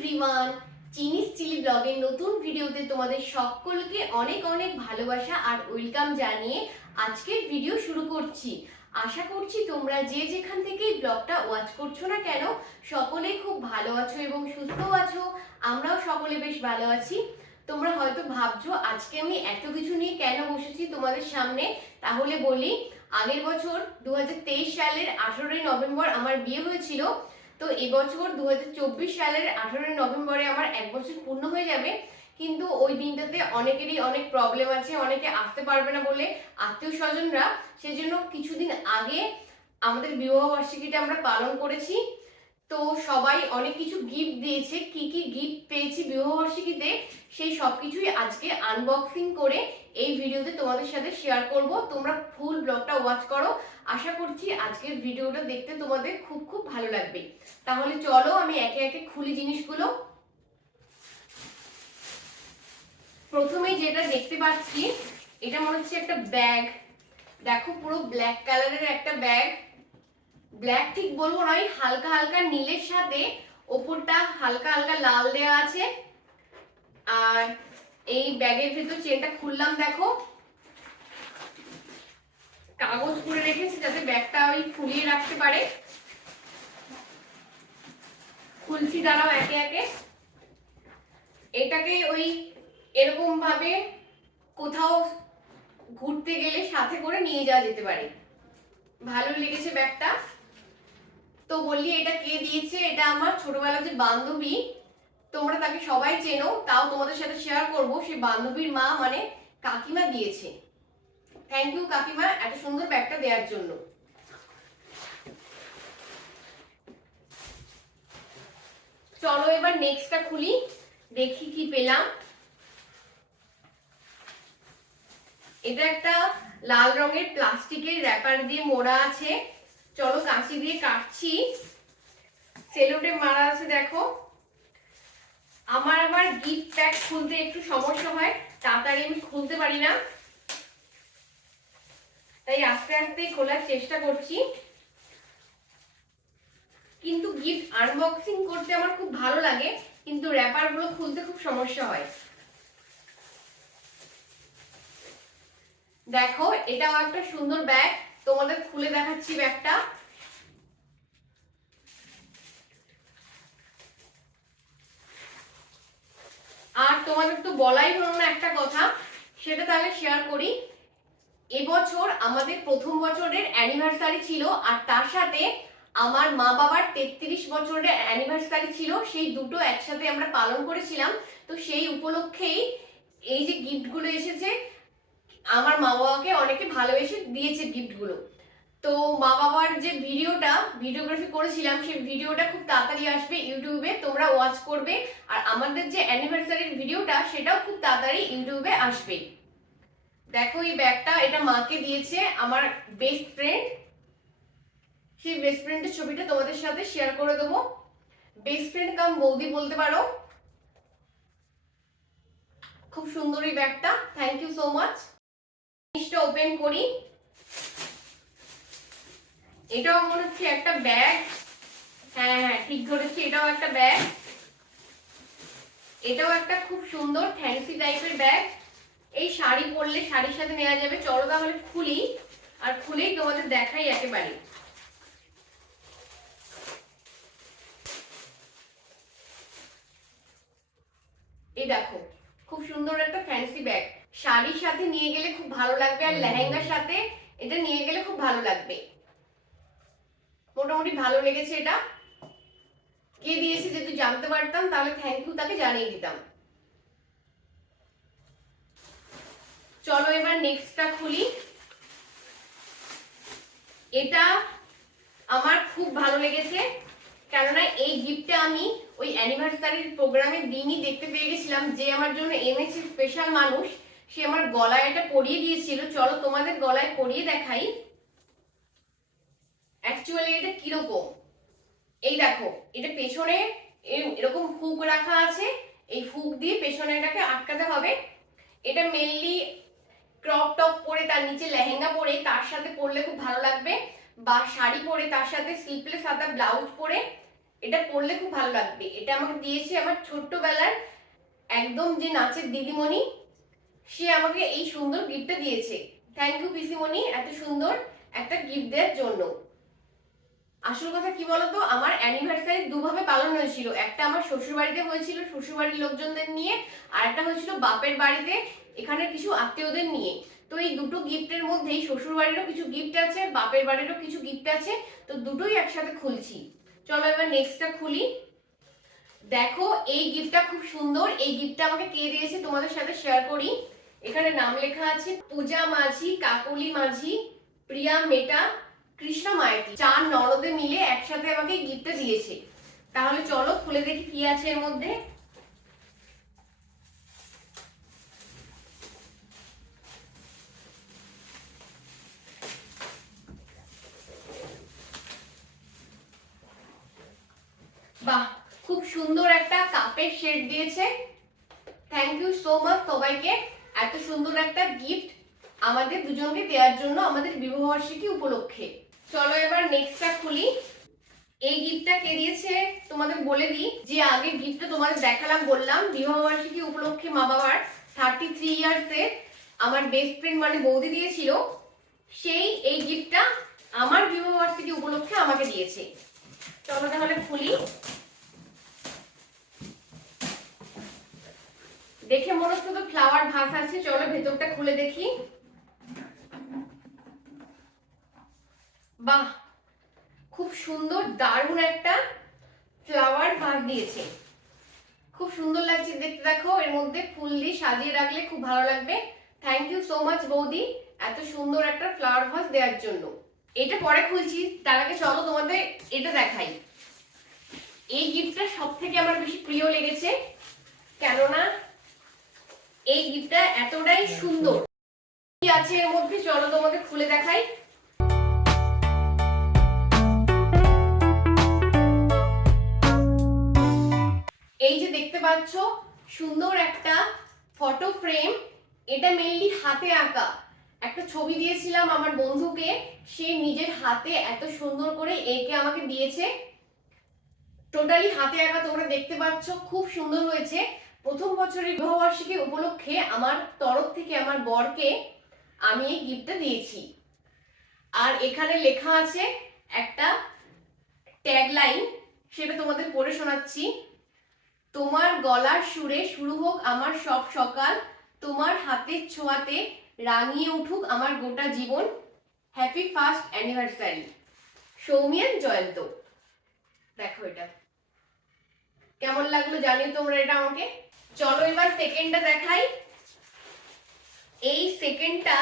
Everyone চিনিস chilli ব্লগের নতুন ভিডিওতে তোমাদের সকলকে অনেক অনেক ভালোবাসা আর ওয়েলকাম জানিয়ে আজকের ভিডিও শুরু করছি। আশা করছি তোমরা যে যেখান থেকে এই ব্লগটা ওয়াচ করছ না কেন সকলেই খুব ভালো আছো এবং সুস্থ আছো। আমরাও সকলে বেশ ভালো আছি। তোমরা হয়তো ভাবছ, আজকে আমি এত কিছু নিয়ে কেন বসেছি তোমাদের সামনে? তাহলে বলি, আগের বছর দু হাজার তেইশ সালের আঠেরোই নভেম্বর আমার বিয়ে হয়েছিল। তো এবছর দু হাজার চব্বিশ সালের আঠারোই নভেম্বরে আমার এক বছর পূর্ণ হয়ে যাবে। কিন্তু ওই দিনটাতে অনেকেরই অনেক প্রবলেম আছে, অনেকে আসতে পারবে না বলে আত্মীয় স্বজনরা। সেজন্য কিছুদিন আগে আমাদের বিবাহ বার্ষিকীটা আমরা পালন করেছি। তো সবাই অনেক কিছু গিফট দিয়েছে, কি কি গিফট পেয়েছি বিবাহ বার্ষিকীতে সেই সব কিছুই আজকে আনবক্সিং করে এই ভিডিওতে তোমাদের সাথে শেয়ার করব। তোমরা ফুল ব্লগটা ওয়াচ করো। আশা করছি আজকের ভিডিওটা দেখতে তোমাদের খুব খুব ভালো লাগবে। তাহলে চলো আমি একে একে খুলি জিনিসগুলো। প্রথমেই যেটা দেখতে পাচ্ছি, এটা মনে হচ্ছে একটা ব্যাগ দেখো পুরো ব্ল্যাক কালারের একটা ব্যাগ ব্ল্যাক ঠিক বলব নয় হালকা হালকা নীলের সাথে ওপরটা হালকা হালকা লাল দেওয়া আছে। আর এই ব্যাগের ভেতর চেনটা খুললাম দেখো। কাগজ করে রেখেছি যাতে ব্যাগটা ওই ফুলিয়ে রাখতে পারে। খুলছি দাঁড়াও একে একে। এটাকে ওই এরকম ভাবে কোথাও ঘুরতে গেলে সাথে করে নিয়ে যাওয়া যেতে পারে। ভালো লেগেছে ব্যাগটা তো বললি এটা কে দিয়েছে? এটা আমার ছোটবেলার যে বান্ধবী, তোমরা তাকে সবাই চেনো, তাও তোমাদের সাথে শেয়ার করব। সেই বান্ধবীর মা মানে কাকিমা দিয়েছে। থ্যাংক ইউ কাকিমা, এত সুন্দর ব্যাগটা দেওয়ার জন্য। চলো এবার নেক্সটটা খুলি, দেখি কি পেলাম। এটা একটা লাল রঙের প্লাস্টিকের র্যাপার দিয়ে মোড়া আছে। চলো কাঁচি দিয়ে কাটছি। সেলোটে মারা আছে দেখো। আমার আবার গিফট প্যাক খুলতে একটু সমস্যা হয়, তাড়াতাড়ি আমি খুলতে পারি না। তাই আস্তে আস্তে খোলার চেষ্টা করছি। কিন্তু গিফট আনবক্সিং করতে আমার খুব ভালো লাগে, কিন্তু র্যাপারগুলো খুলতে খুব সমস্যা হয়। দেখো, এটাও একটা সুন্দর ব্যাগ তোমাদের খুলে দেখাচ্ছি ব্যাগটা। আর তোমাদের তো বলাই হলো না একটা কথা, সেটা তাহলে শেয়ার করি। এবছর আমাদের প্রথম বছরের অ্যানিভার্সারি ছিল, আর তার সাথে আমার মা বাবার তেত্রিশ বছরের অ্যানিভার্সারি ছিল, সেই দুটো একসাথে আমরা পালন করেছিলাম। তো সেই উপলক্ষেই এই যে গিফটগুলো এসেছে আমার মা বাবাকে অনেকে ভালোবেসে দিয়েছে গিফটগুলো। তো মা বাবার যে ভিডিওটা, ভিডিওগ্রাফি করেছিলাম, সেই ভিডিওটা খুব তাড়াতাড়ি আসবে ইউটিউবে, তোমরা ওয়াচ করবে। আর আমাদের যে অ্যানিভার্সারির ভিডিওটা, সেটাও খুব তাড়াতাড়ি ইউটিউবে আসবে। দেখো এই ব্যাগটা, এটা মাকে দিয়েছে আমার বেস্ট ফ্রেন্ড সেই বেস্ট ফ্রেন্ডের ছবিটা তোমাদের সাথে শেয়ার করে দেবো। বেস্ট ফ্রেন্ড কাম বৌদি বলতে পারো। খুব সুন্দর এই ব্যাগটা। থ্যাংক ইউ সো মাচ জিনিসটা ওপেন করি। এটাও মনে হচ্ছে একটা ব্যাগ হ্যাঁ হ্যাঁ ঠিক ধরেছি, এটাও একটা ব্যাগ এটাও একটা খুব সুন্দর ফ্যান্সি টাইপের ব্যাগ এই শাড়ি পরলে শাড়ির সাথে নেওয়া যাবে। চলো তাহলে খুলি। আর খুলেই তোমাদের দেখাই একেবারে এই দেখো, খুব সুন্দর একটা ফ্যান্সি ব্যাগ শাড়ির সাথে নিয়ে গেলে খুব ভালো লাগবে আর লেহেঙ্গার সাথে এটা নিয়ে গেলে খুব ভালো লাগবে। মোটামুটি ভালো লেগেছে এটা। কে দিয়েছে যদি জানতে পারতাম তাহলে থ্যাংক ইউ তাকে জানিয়ে দিতাম। চলো এবার নেক্সটটা খুলি। এটা আমার খুব ভালো লেগেছে কেননা এই গিফটটা আমি ওই অ্যানিভার্সারির প্রোগ্রামের দিনই দেখতে পেয়ে গেছিলাম যে আমার জন্য এনেছে স্পেশাল মানুষ। সে আমার গলায় এটা পরিয়ে দিয়েছিল। চলো তোমাদের গলায় পরিয়ে দেখাই। অ্যাকচুয়ালি এটা কীরকম? এই দেখো, এটা পেছনে এরকম হুক রাখা আছে। এই হুক দিয়ে পেছনে এটাকে আটকাতে হবে। এটা মেনলি ক্রপ টপ পরে, তার নিচে লেহেঙ্গা পরে, তার সাথে পরলে খুব ভালো লাগবে। বা শাড়ি পরে, তার সাথে স্লিপলেস সাদা ব্লাউজ পরে, এটা পরলে খুব ভালো লাগবে। এটা আমাকে দিয়েছে আমার ছোট্টবেলার একদম যে নাচের দিদিমণি। সে আমাকে এই সুন্দর গিফটটা দিয়েছে। থ্যাংক ইউ পিসিমণি, এত সুন্দর একটা গিফট দেওয়ার জন্য। আসল কথা কি বলতো? আমার অ্যানিভার্সারি দুভাবে পালন হয়েছিল। একটা আমার শ্বশুর বাড়িতে হয়েছিল শ্বশুর বাড়ির লোকজনদের নিয়ে, আর একটা হয়েছিল বাপের বাড়িতে এখানে কিছু আত্মীয়দের নিয়ে। তো এই দুটো গিফটের মধ্যেই শ্বশুর বাড়িরও কিছু গিফট আছে, বাপের বাড়িরও কিছু গিফট আছে, তো দুটোই একসাথে খুলছি। চলো এবার নেক্সটটা খুলি। দেখো, এই গিফটটা খুব সুন্দর। এই গিফটটা আমাকে কে দিয়েছে তোমাদের সাথে শেয়ার করি। এখানে নাম লেখা আছে পূজা মাঝি, কাকলি মাঝি, প্রিয়া মেটা, কৃষ্ণ মাইতি চার নরদে মিলে একসাথে আমাকে গিফটটা দিয়েছে। তাহলে চলো খুলে দেখি কি আছে এর মধ্যে। বাহ, খুব সুন্দর একটা কাপের শেড দিয়েছে। থ্যাংক ইউ সো মাচ সবাইকে। এত সুন্দর একটা গিফট আমাদের দুজনকে দেওয়ার জন্য আমাদের বিবাহবার্ষিকী উপলক্ষে। চলো এবার নেক্সটটা খুলি। এই গিফটটা কে দিয়েছে তোমাদের বলে দিই। যে আগে গিফটটা তোমাদের দেখালাম, বললাম বিবাহবার্ষিকী উপলক্ষে মা বাবার থার্টি থ্রি ইয়ার্সে আমার বেস্ট ফ্রেন্ড মানে বৌদি দিয়েছিল। সেই এই গিফটটা আমার বিবাহবার্ষিকী উপলক্ষে আমাকে দিয়েছে। চলো তাহলে খুলি। দেখে মনে হচ্ছে তো ফ্লাওয়ার ভাস আছে, চলো ভেতরটা খুলে দেখি। বাহ, খুব সুন্দর, দারুণ একটা ফ্লাওয়ার ভাস দিয়েছে। খুব সুন্দর লাগছে, দেখতে দেখো, এর মধ্যে ফুল দিয়ে সাজিয়ে রাখলে খুব ভালো লাগবে। থ্যাংক ইউ সো মাচ বৌদি, এত সুন্দর একটা ফ্লাওয়ার ভাস দেওয়ার জন্য। এটা পরে খুলছি, তার আগে চলো তোমাদের এটা দেখাই। এই গিফটটা সব থেকে আমার বেশি প্রিয় লেগেছে। কেননা এই গিফটটা এতটাই সুন্দর। কি আছে এর মধ্যে? চলো তোমাদের খুলে দেখাই। এই যে দেখতে পাচ্ছ সুন্দর একটা ফটো ফ্রেম এটা মেইনলি হাতে আঁকা। একটা ছবি দিয়েছিলাম আমার বন্ধুকে। সে নিজের হাতে এত সুন্দর করে এঁকে আমাকে দিয়েছে। টোটালি হাতে আঁকা তোমরা দেখতে পাচ্ছ খুব সুন্দর হয়েছে। প্রথম বছরের বিবাহবার্ষিকী উপলক্ষে আমার তরফ থেকে আমার বরকে আমি এই গিফটটা দিয়েছি। আর এখানে লেখা আছে একটা ট্যাগলাইন সেটা তোমাদের পড়ে শোনাচ্ছি। তোমার গলার সুরে শুরু হোক আমার সব সকাল, তোমার হাতের ছোঁয়াতে রাঙিয়ে উঠুক আমার গোটা জীবন। Happy first anniversary Soumyan Jayanta. দেখো এটা। কেমন লাগল জানিও তোমরা এটা আমাকে? চলো এবার সেকেন্ডটা দেখাই। এই সেকেন্ডটা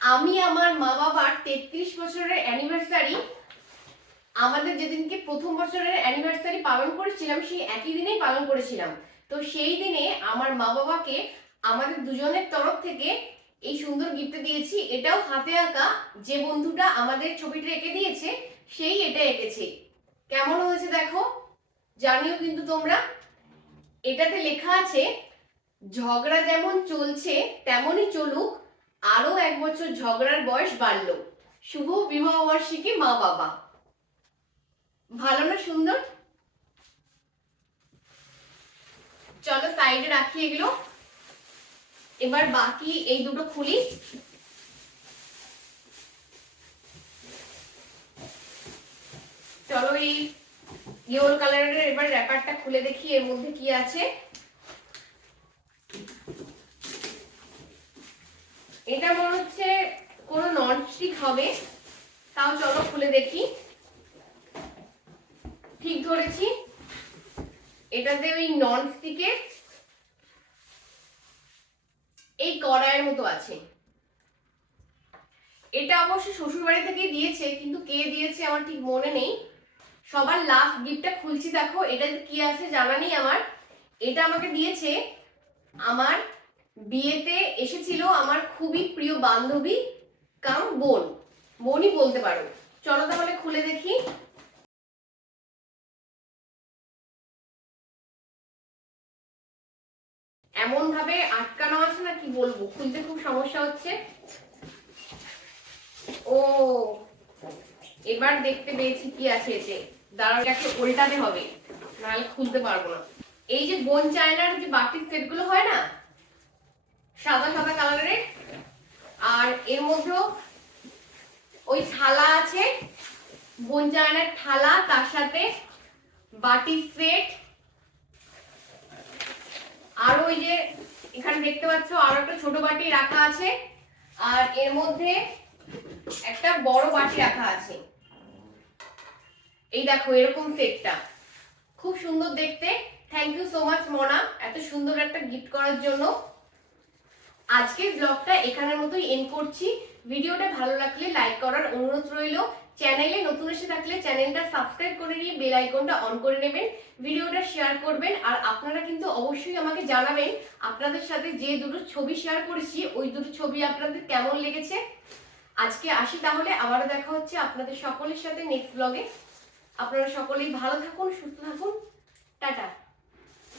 আমি আমার মা বাবার তেত্রিশ বছরের অ্যানিভার্সারি আমাদের যেদিনকে প্রথম বছরের অ্যানিভার্সারি পালন করেছিলাম, সেই একই দিনেই পালন করেছিলাম। তো সেই দিনে আমার মা বাবাকে আমাদের দুজনের তরফ থেকে এই সুন্দর গিফট দিয়েছি। এটাও হাতে আঁকা, যে বন্ধুটা আমাদের ছবিটা এঁকে দিয়েছে, সেই এটা এঁকেছে। কেমন হয়েছে দেখো? জানিও কিন্তু তোমরা, এটাতে লেখা আছে, ঝগড়া যেমন চলছে, তেমনই চলুক আরও এক বছর ঝগড়ার বয়স বাড়লো। শুভ বিবাহ বার্ষিকী মা বাবা। ভালো না সুন্দর? চলো সাইডে রাখি এগুলো। এবার বাকি এই দুটো খুলি। চলো এই ইয়েলো কালারের এবার র্যাপারটা খুলে দেখি এর মধ্যে কি আছে। এটা মনে হচ্ছে কোনো নন স্টিক হবে। তাও চলো খুলে দেখি। ঠিক ধরেছি। এটাতে ওই নন স্টিকের এই কড়াইয়ের মতো আছে। এটা অবশ্য শ্বশুর বাড়ি থেকেই দিয়েছে, কিন্তু কে দিয়েছে আমার ঠিক মনে নেই। সবার লাস্ট গিফটটা খুলছি দেখো, এটা কি আছে জানা নেই আমার। এটা আমাকে দিয়েছে আমার বিয়েতে এসেছিল আমার খুবই প্রিয় বান্ধবী কাম বোন। বোনই বলতে পারো। চলো তাহলে খুলে দেখি। এমন ভাবে আটকানো আছে না কি বলব? খুলতে খুব সমস্যা হচ্ছে। ও, এবার দেখতে পেয়েছি কি আছে এতে। দাঁড়াও, এটাকে উল্টাতে হবে। নাহলে খুলতে পারব না। এই যে বোন চায়নার যে বাটির সেটগুলো হয় না, সাদা সাদা কালারের আর এর মধ্যেও ওই থালা আছে বোন চায়নার থালা, তার সাথে বাটির সেট আর ওই যে এখানে দেখতে পাচ্ছ, আরও একটা ছোট বাটি রাখা আছে, আর এর মধ্যে একটা বড় বাটি রাখা আছে। এই দেখো, এরকম সেটটা খুব সুন্দর দেখতে। থ্যাংক ইউ সো মাচ মনা। এত সুন্দর একটা গিফট করার জন্য। আজকের ব্লগটা এখানের মতোই এন্ড করছি। ভিডিওটা ভালো লাগলে লাইক করার অনুরোধ রইল। চ্যানেলে নতুন এসে থাকলে চ্যানেলটা সাবস্ক্রাইব করে নিয়ে বেল আইকনটা অন করে নেবেন। ভিডিওটা শেয়ার করবেন। আর আপনারা কিন্তু অবশ্যই আমাকে জানাবেন আপনাদের সাথে যে দুটো ছবি শেয়ার করেছি, ওই দুটো ছবি আপনাদের কেমন লেগেছে। আজকে আসি তাহলে। আবারও দেখা হচ্ছে আপনাদের সকলের সাথে নেক্সট ব্লগে আপনারা সকলেই ভালো থাকুন সুস্থ থাকুন। টাটা।